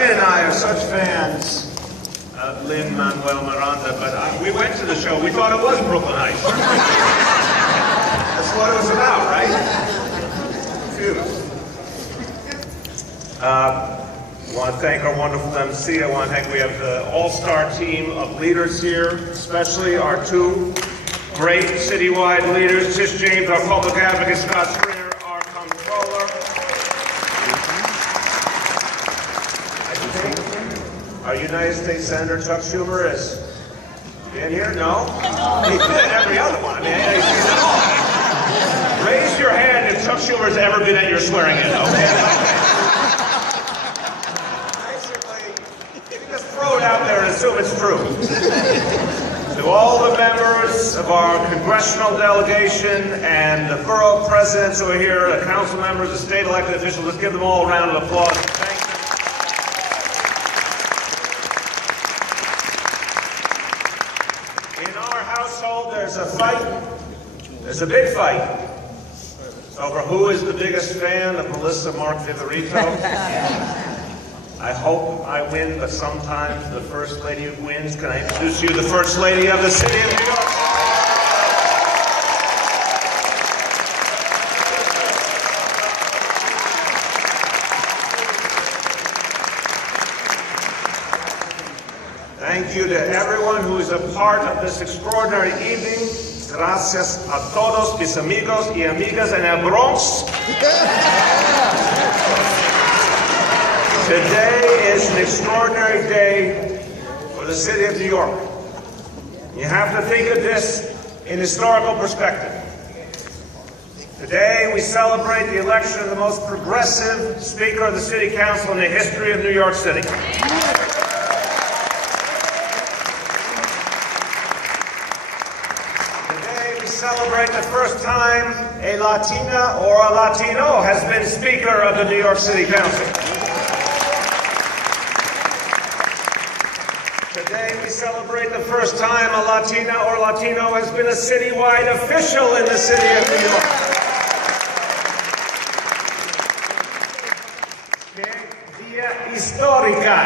And I are such fans of Lin-Manuel Miranda, but we went to the show. We thought it was Brooklyn Heights. That's what it was about, right? I want to thank our wonderful MC. I want to thank, we have the all-star team of leaders here, especially our two great citywide leaders, Tish James, our public advocate, Scott Stringer, our comptroller. Our United States Senator Chuck Schumer is in here? No? He's been at every other one. I mean, he's seen it all. Raise your hand if Chuck Schumer's ever been at your swearing in, okay? Basically, you can just throw it out there and assume it's true. To all the members of our congressional delegation and the borough presidents who are here, the council members, the state elected officials, let's give them all a round of applause. Thank you. There's a fight, there's a big fight over who is the biggest fan of Melissa Mark Viverito. I hope I win, but sometimes the First Lady wins. Can I introduce you to the First Lady of the City of New York? Thank you to everyone who is a part of this extraordinary evening. Gracias a todos mis amigos y amigas en el Bronx. Today is an extraordinary day for the city of New York. You have to think of this in historical perspective. Today we celebrate the election of the most progressive Speaker of the City Council in the history of New York City. Celebrate the first time a Latina or a Latino has been Speaker of the New York City Council. Today we celebrate the first time a Latina or Latino has been a citywide official in the city of New York. Que día histórica.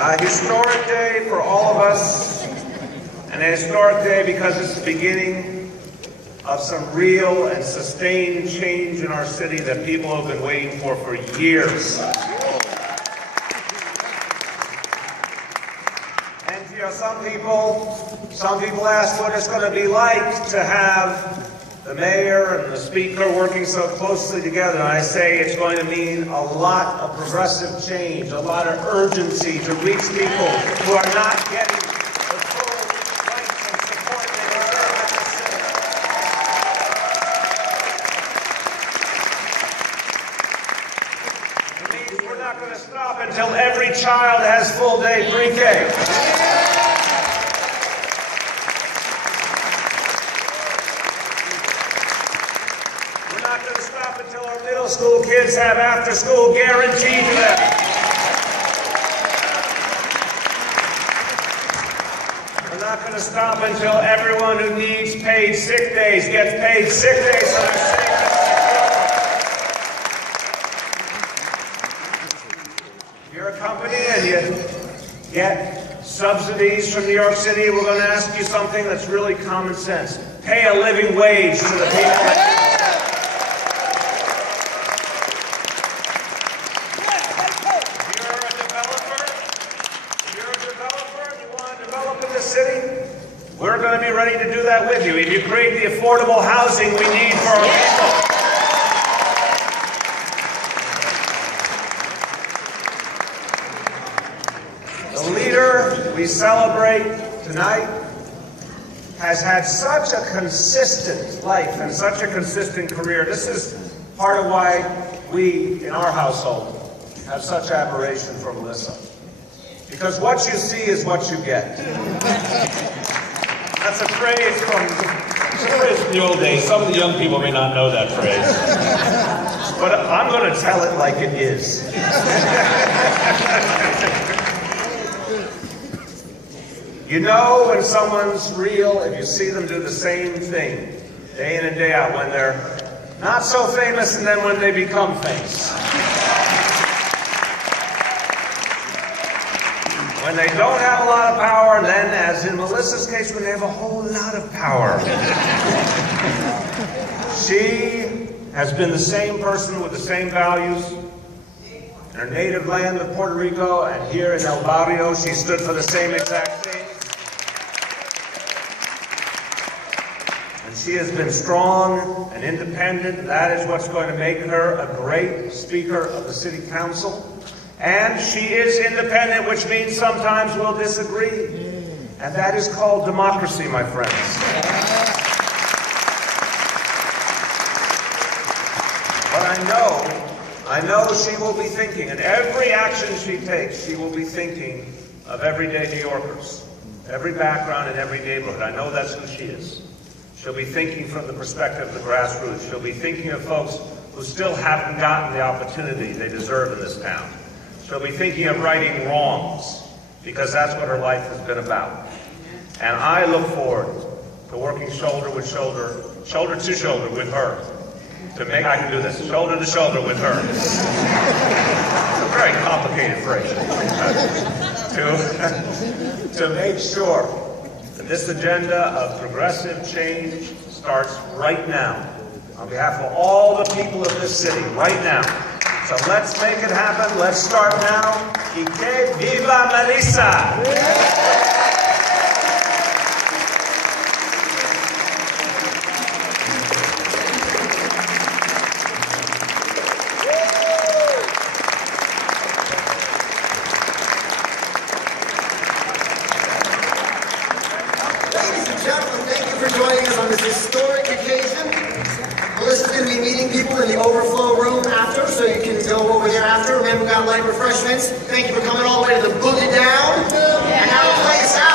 A historic day for all of us. And a historic day because it's the beginning of some real and sustained change in our city that people have been waiting for years. And you know, some people ask what it's going to be like to have the mayor and the speaker working so closely together. And I say it's going to mean a lot of progressive change, a lot of urgency to reach people who are not getting until every child has full-day pre-K. We're not going to stop until our middle school kids have after-school guaranteed to them. We're not going to stop until everyone who needs paid sick days gets paid sick days so they're safe. You're a company and you get subsidies from New York City, we're going to ask you something that's really common sense. Pay a living wage to the people that You're a developer, you want to develop in the city, we're going to be ready to do that with you. If you create the affordable housing we need for our people. The leader we celebrate tonight has had such a consistent life and such a consistent career. This is part of why we, in our household, have such admiration for Melissa. Because what you see is what you get. That's a phrase from the old days. Some of the young people may not know that phrase. But I'm going to tell it like it is. You know when someone's real if you see them do the same thing day in and day out, when they're not so famous and then when they become famous. when they don't have a lot of power, and then, as in Melissa's case, when they have a whole lot of power. She has been the same person with the same values in her native land of Puerto Rico, and here in El Barrio, she stood for the same exact thing. And she has been strong and independent. That is what's going to make her a great Speaker of the City Council. And she is independent, which means sometimes we'll disagree. And that is called democracy, my friends. But I know she will be thinking, and every action she takes, she will be thinking of everyday New Yorkers, every background and every neighborhood. I know that's who she is. She'll be thinking from the perspective of the grassroots. She'll be thinking of folks who still haven't gotten the opportunity they deserve in this town. She'll be thinking of righting wrongs, because that's what her life has been about. And I look forward to working shoulder to shoulder with her, to make, I can do this, shoulder to shoulder with her. It's a very complicated phrase. To make sure that this agenda of progressive change starts right now, on behalf of all the people of this city, right now. So let's make it happen. Let's start now. Y que viva Melissa! Ladies and gentlemen, thank you for joining us on this historic occasion. Melissa's going to be meeting people in the overflow room after, so you can go over there after. Remember, we've got light refreshments. Thank you for coming all the way to the Boogie Down. And now to play us out.